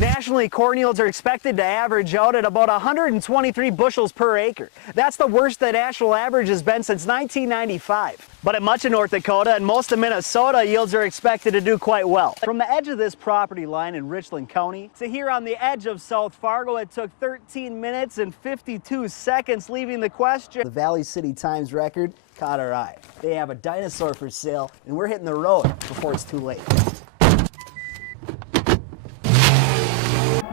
Nationally, corn yields are expected to average out at about 123 bushels per acre. That's the worst the national average has been since 1995. But in much of North Dakota and most of Minnesota, yields are expected to do quite well. From the edge of this property line in Richland County to here on the edge of South Fargo, it took 13 minutes and 52 seconds, leaving the question. The Valley City Times record caught our eye. They have a dinosaur for sale, and we're hitting the road before it's too late.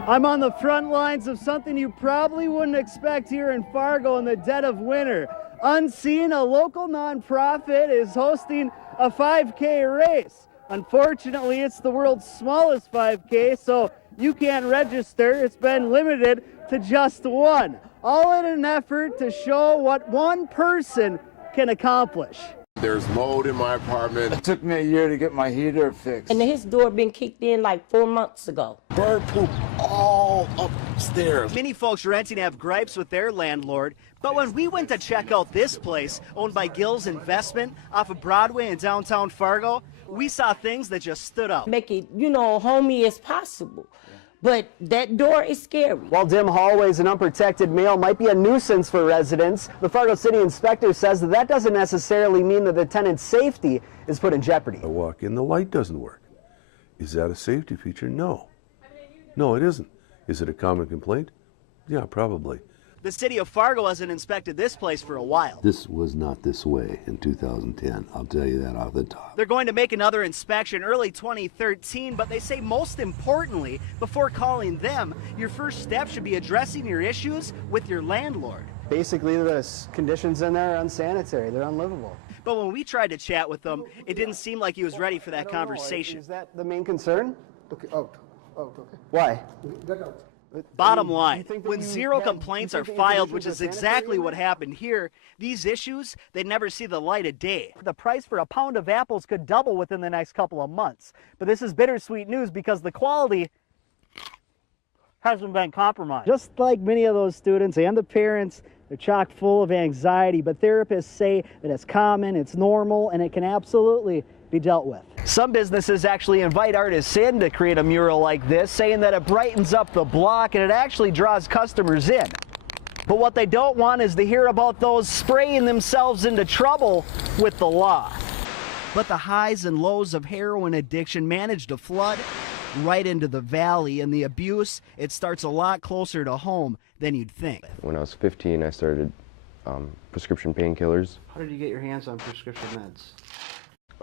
I'm on the front lines of something you probably wouldn't expect here in Fargo in the dead of winter. Unseen, a local nonprofit is hosting a 5K race. Unfortunately, it's the world's smallest 5K, so you can't register. It's been limited to just one, all in an effort to show what one person can accomplish. There's mold in my apartment. It took me a year to get my heater fixed. And his door been kicked in like 4 months ago. Bird poop all upstairs. Many folks renting have gripes with their landlord, but when we went to check out this place, owned by Gill's Investment off of Broadway in downtown Fargo, we saw things that just stood out. Make it, homey as possible. But that door is scary. While dim hallways and unprotected mail might be a nuisance for residents, the Fargo City Inspector says that doesn't necessarily mean that the tenant's safety is put in jeopardy. I walk in, the light doesn't work. Is that a safety feature? No. No, it isn't. Is it a common complaint? Yeah, probably. The city of Fargo hasn't inspected this place for a while. This was not this way in 2010. I'll tell you that off the top. They're going to make another inspection early 2013, but they say most importantly, before calling them, your first step should be addressing your issues with your landlord. Basically, the conditions in there are unsanitary. They're unlivable. But when we tried to chat with him, it didn't seem like he was ready for that conversation. Is that the main concern? Okay. Oh, okay. Why? Get out. Bottom line, when zero complaints are filed, which is exactly what happened here, these issues, they never see the light of day. The price for a pound of apples could double within the next couple of months. But this is bittersweet news because the quality hasn't been compromised. Just like many of those students and the parents, they're chock full of anxiety, but therapists say that it's common, it's normal, and it can absolutely be dealt with. Some businesses actually invite artists in to create a mural like this, saying that it brightens up the block and it actually draws customers in. But what they don't want is to hear about those spraying themselves into trouble with the law. But the highs and lows of heroin addiction manage to flood right into the valley, and the abuse, it starts a lot closer to home than you'd think. When I was 15, I started prescription painkillers. How did you get your hands on prescription meds?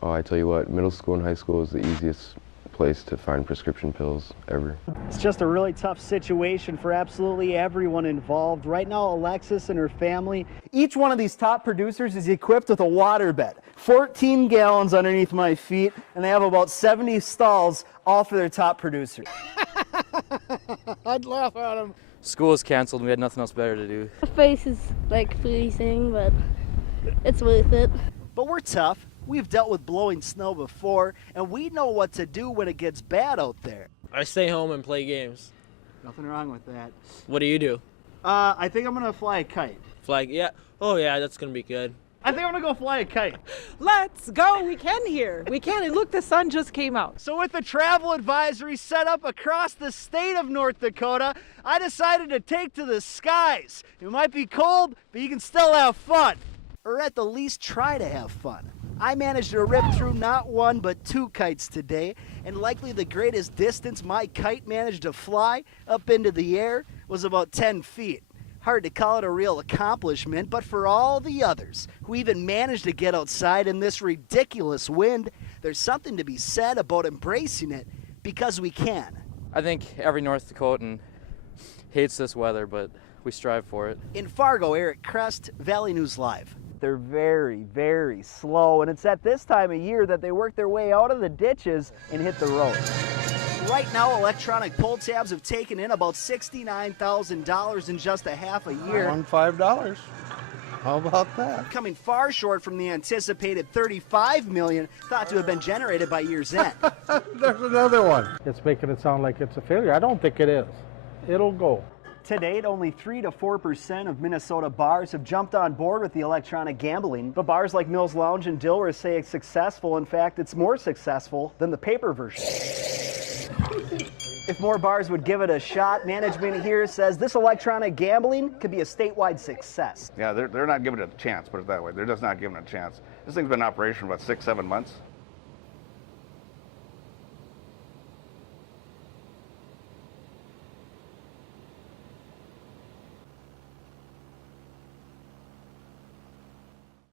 Oh, I tell you what, middle school and high school is the easiest place to find prescription pills ever. It's just a really tough situation for absolutely everyone involved. Right now, Alexis and her family, each one of these top producers is equipped with a water bed, 14 gallons underneath my feet, and they have about 70 stalls, all for their top producers. I'd laugh at him. School was canceled and we had nothing else better to do. My face is like freezing, but it's worth it. But we're tough. We've dealt with blowing snow before, and we know what to do when it gets bad out there. I stay home and play games. Nothing wrong with that. What do you do? I think I'm gonna fly a kite. Flag, yeah. Oh yeah, that's gonna be good. I think I'm gonna go fly a kite. Let's go, we can here. We can, and look, the sun just came out. So with the travel advisory set up across the state of North Dakota, I decided to take to the skies. It might be cold, but you can still have fun. Or at the least try to have fun. I managed to rip through not one but 2 kites today, and likely the greatest distance my kite managed to fly up into the air was about 10 feet. Hard to call it a real accomplishment, but for all the others who even managed to get outside in this ridiculous wind, there's something to be said about embracing it because we can. I think every North Dakotan hates this weather, but we strive for it. In Fargo, Eric Crest, Valley News Live. They're very, very slow, and it's at this time of year that they work their way out of the ditches and hit the road. Right now, electronic pull tabs have taken in about $69,000 in just a half a year. On $5. How about that? Coming far short from the anticipated $35 million thought to have been generated by year's end. There's another one. It's making it sound like it's a failure. I don't think it is. It'll go. To date, only 3 to 4% of Minnesota bars have jumped on board with the electronic gambling, but bars like Mills Lounge and Dilworth say it's successful. In fact, it's more successful than the paper version. If more bars would give it a shot, management here says this electronic gambling could be a statewide success. Yeah, they're not giving it a chance, put it that way. They're just not giving it a chance. This thing's been in operation for about 6-7 months.